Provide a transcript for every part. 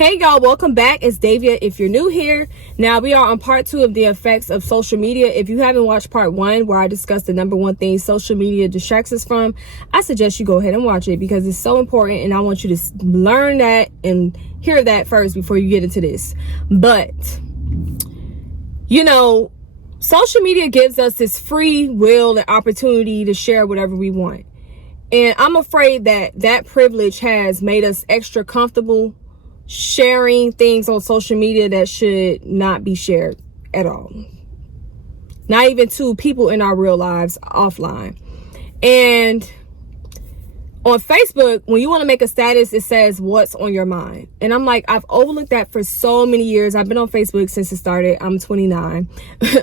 Hey y'all, welcome back. It's Davia if you're new here. Now we are on part 2 of the effects of social media. If you haven't watched part 1 where I discussed the number 1 thing social media distracts us from, I suggest you go ahead and watch it because it's so important and I want you to learn that and hear that first before you get into this. But, social media gives us this free will and opportunity to share whatever we want. And I'm afraid that privilege has made us extra comfortable sharing things on social media that should not be shared at all. Not even to people in our real lives offline. And on Facebook, when you want to make a status, it says what's on your mind. And I'm like, I've overlooked that for so many years. I've been on Facebook since it started. I'm 29.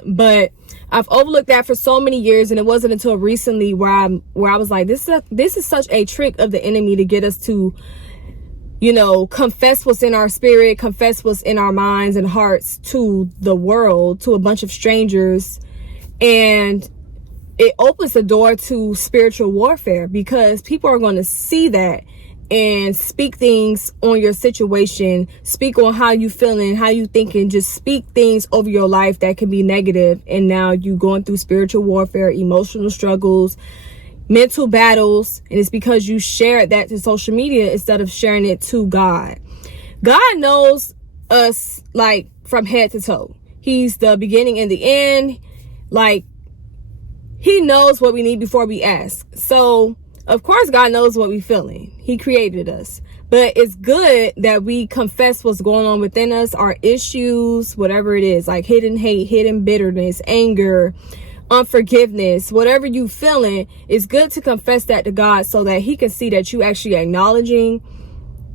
But I've overlooked that for so many years, and it wasn't until recently where I was like, this is such a trick of the enemy to get us to confess what's in our spirit, confess what's in our minds and hearts to the world, to a bunch of strangers. And it opens the door to spiritual warfare because people are going to see that and speak things on your situation, speak on how you feeling, how you thinking, just speak things over your life that can be negative. And now you going through spiritual warfare, emotional struggles, mental battles, and it's because you shared that to social media instead of sharing it to God. God knows us like from head to toe. He's the beginning and the end. Like, he knows what we need before we ask. So of course God knows what we're feeling. He created us. But it's good that we confess what's going on within us, our issues, whatever it is, like hidden hate, hidden bitterness, anger, unforgiveness, whatever you feeling. It's good to confess that to God so that he can see that you actually acknowledging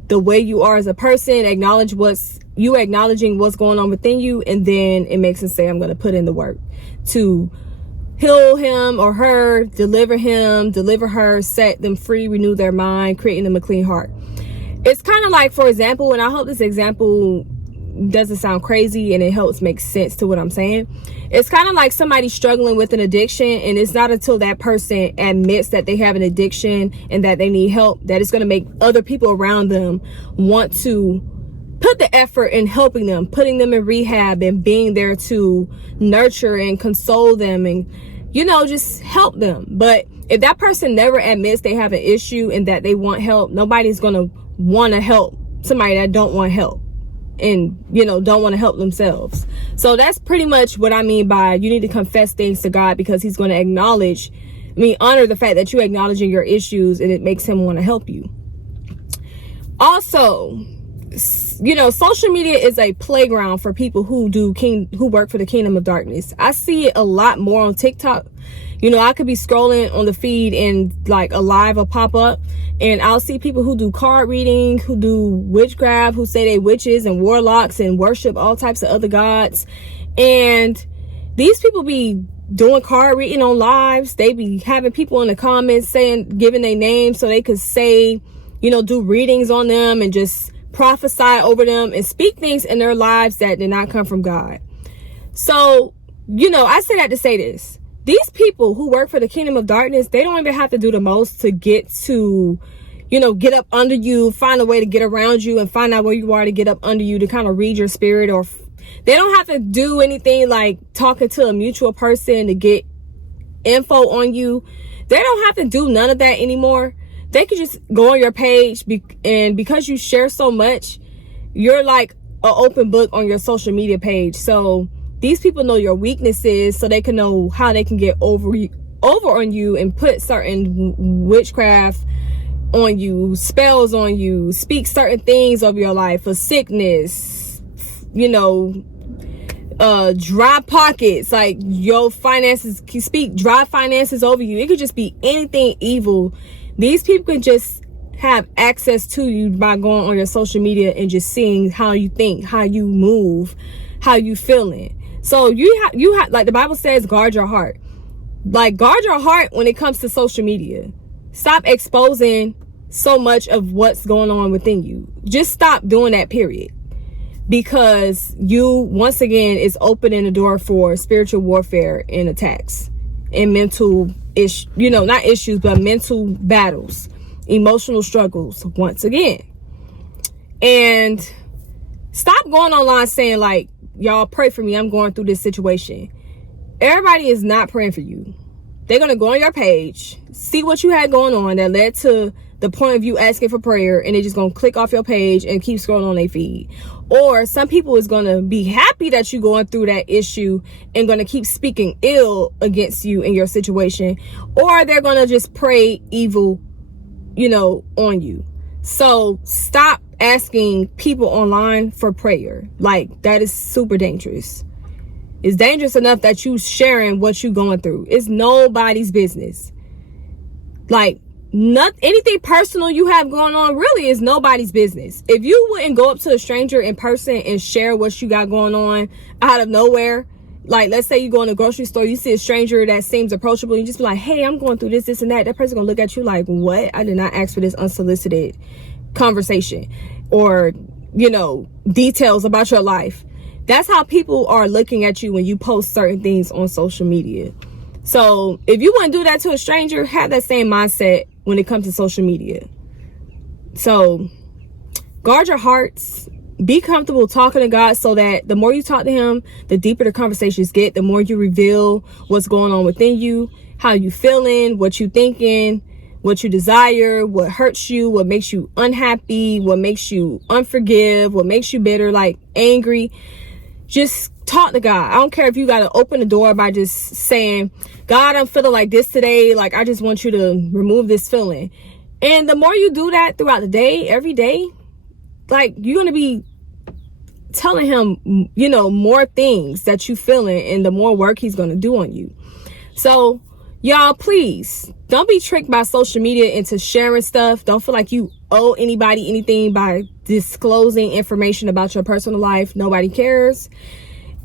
the way you are as a person, acknowledging what's going on within you, and then it makes him say, I'm going to put in the work to heal him or her, deliver him, deliver her, set them free, renew their mind, creating them a clean heart. It's kind of like, for example, and I hope this example doesn't sound crazy and it helps make sense to what I'm saying. It's kind of like somebody struggling with an addiction, and it's not until that person admits that they have an addiction and that they need help that it's going to make other people around them want to put the effort in helping them, putting them in rehab and being there to nurture and console them and just help them. But if that person never admits they have an issue and that they want help, nobody's going to want to help somebody that don't want help and don't want to help themselves. So that's pretty much what I mean by you need to confess things to God, because he's going to honor the fact that you're acknowledging your issues, and it makes him want to help you. Also, social media is a playground for people who work for the kingdom of darkness. I see it a lot more on TikTok. I could be scrolling on the feed and like a live will pop up, and I'll see people who do card reading, who do witchcraft, who say they witches and warlocks and worship all types of other gods. And these people be doing card reading on lives. They be having people in the comments giving their names so they could say, do readings on them and just prophesy over them and speak things in their lives that did not come from God. So, I say that to say this. These people who work for the kingdom of darkness, they don't even have to do the most to get to, get up under you, find a way to get around you and find out where you are to get up under you to kind of read your spirit. Or they don't have to do anything like talking to a mutual person to get info on you. They don't have to do none of that anymore. They could just go on your page, and because you share so much, you're like an open book on your social media page. So these people know your weaknesses, so they can know how they can get over on you and put certain witchcraft on you, spells on you, speak certain things of your life, for sickness, dry pockets, like your finances, can speak dry finances over you. It could just be anything evil. These people can just have access to you by going on your social media and just seeing how you think, how you move, how you feeling. So you have, like the Bible says, guard your heart. Like, guard your heart when it comes to social media. Stop exposing so much of what's going on within you. Just stop doing that, period. Because once again, is opening the door for spiritual warfare and attacks and mental not issues, but mental battles, emotional struggles once again. And Stop going online saying like, y'all pray for me, I'm going through this situation. Everybody is not praying for you. They're going to go on your page, see what you had going on that led to the point of you asking for prayer, and they're just going to click off your page and keep scrolling on their feed. Or some people is going to be happy that you're going through that issue and going to keep speaking ill against you in your situation. Or they're going to just pray evil, on you. So stop asking people online for prayer. Like, that is super dangerous. It's dangerous enough that you sharing what you going through. It's nobody's business. Like, anything personal you have going on really is nobody's business. If you wouldn't go up to a stranger in person and share what you got going on out of nowhere, like, let's say you go in a grocery store, you see a stranger that seems approachable, you just be like, hey, I'm going through this, this, and that. That person gonna look at you like, what? I did not ask for this unsolicited conversation or, details about your life. That's how people are looking at you when you post certain things on social media. So if you want to do that to a stranger, have that same mindset when it comes to social media. So guard your hearts. Be comfortable talking to God, so that the more you talk to him, the deeper the conversations get, the more you reveal what's going on within you, how you feeling, what you thinking, what you desire, what hurts you, what makes you unhappy, what makes you unforgive, what makes you bitter, like angry. Just talk to God. I don't care if you got to open the door by just saying, God, I'm feeling like this today. Like, I just want you to remove this feeling. And the more you do that throughout the day, every day, like, you're going to be telling him, more things that you feeling, and the more work he's going to do on you. So y'all, please don't be tricked by social media into sharing stuff. Don't feel like you owe anybody anything by disclosing information about your personal life. Nobody cares.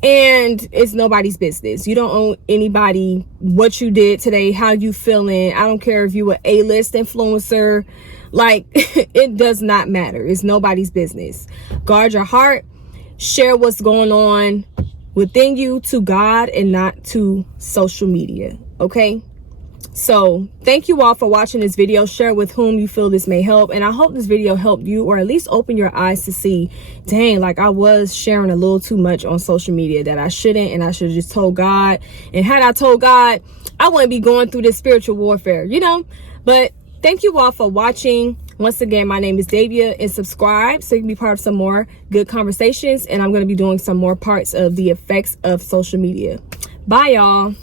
And it's nobody's business. You don't owe anybody what you did today, how you feeling. I don't care if you were A-list influencer. Like, it does not matter. It's nobody's business. Guard your heart. Share what's going on within you to God and not to social media. Okay? So thank you all for watching this video. Share with whom you feel this may help. And I hope this video helped you, or at least open your eyes to see, dang, like I was sharing a little too much on social media that I shouldn't, and I should have just told God. And had I told God, I wouldn't be going through this spiritual warfare, But thank you all for watching. Once again, my name is Davia, and subscribe so you can be part of some more good conversations. And I'm going to be doing some more parts of the effects of social media. Bye, y'all.